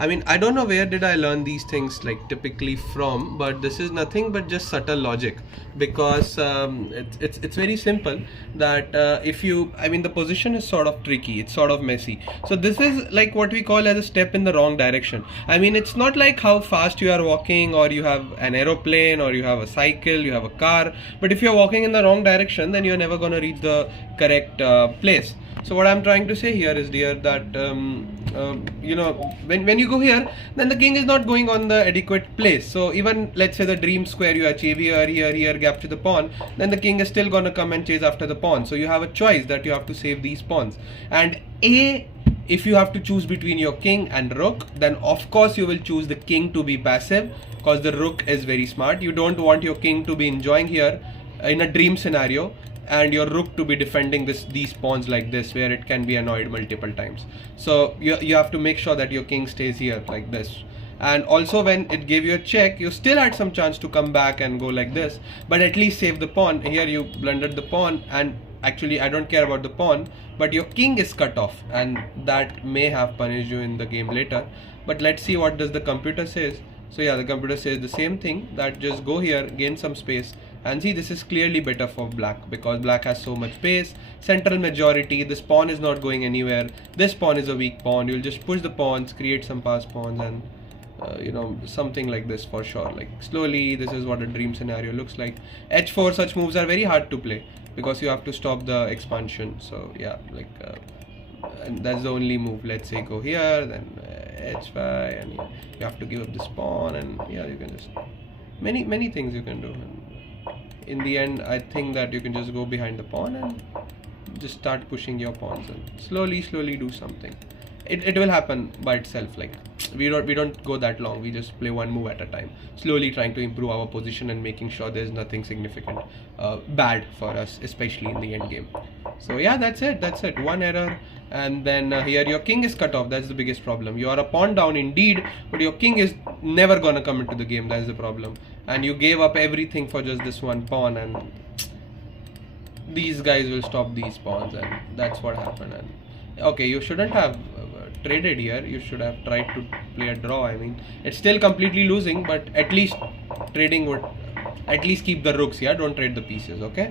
I mean, I don't know where did I learn these things like typically from, but this is nothing but just subtle logic, because it's very simple that if you, I mean, the position is sort of tricky, it's sort of messy. So this is like what we call as a step in the wrong direction. I mean, it's not like how fast you are walking, or you have an aeroplane, or you have a cycle, you have a car, but if you're walking in the wrong direction, then you're never going to reach the correct place. So what I'm trying to say here is, dear, that you know, when you go here, then the king is not going on the adequate place. So even let's say the dream square you achieve here, capture the pawn, then the king is still gonna come and chase after the pawn. So you have a choice that you have to save these pawns. And if you have to choose between your king and rook, then of course you will choose the king to be passive, because the rook is very smart. You don't want your king to be enjoying here in a dream scenario, and your rook to be defending these pawns like this, where it can be annoyed multiple times. So you have to make sure that your king stays here like this. And also when it gave you a check, you still had some chance to come back and go like this, but at least save the pawn. Here you blundered the pawn, and actually I don't care about the pawn, but your king is cut off, and that may have punished you in the game later. But let's see what does the computer says. So yeah, the computer says the same thing, that just go here, gain some space, and see, this is clearly better for black, because black has so much space, central majority, this pawn is not going anywhere, this pawn is a weak pawn, you'll just push the pawns, create some pass pawns, and you know, something like this for sure. Like slowly, this is what a dream scenario looks like. h4, such moves are very hard to play, because you have to stop the expansion. So yeah, like and that's the only move. Let's say go here, then h5, and you have to give up this pawn, and yeah, you can just many things you can do. And in the end, I think that you can just go behind the pawn and just start pushing your pawns, and slowly do something. It will happen by itself. Like we don't go that long, we just play one move at a time, slowly trying to improve our position and making sure there's nothing significant bad for us, especially in the end game. So yeah, that's it, one error. And then here your king is cut off. That's the biggest problem. You are a pawn down indeed, but your king is never gonna come into the game. That's the problem. And you gave up everything for just this one pawn, and these guys will stop these pawns, and that's what happened. And okay, you shouldn't have traded here. You should have tried to play a draw. I mean, it's still completely losing, but at least trading would at least keep the rooks. Yeah, don't trade the pieces. Okay.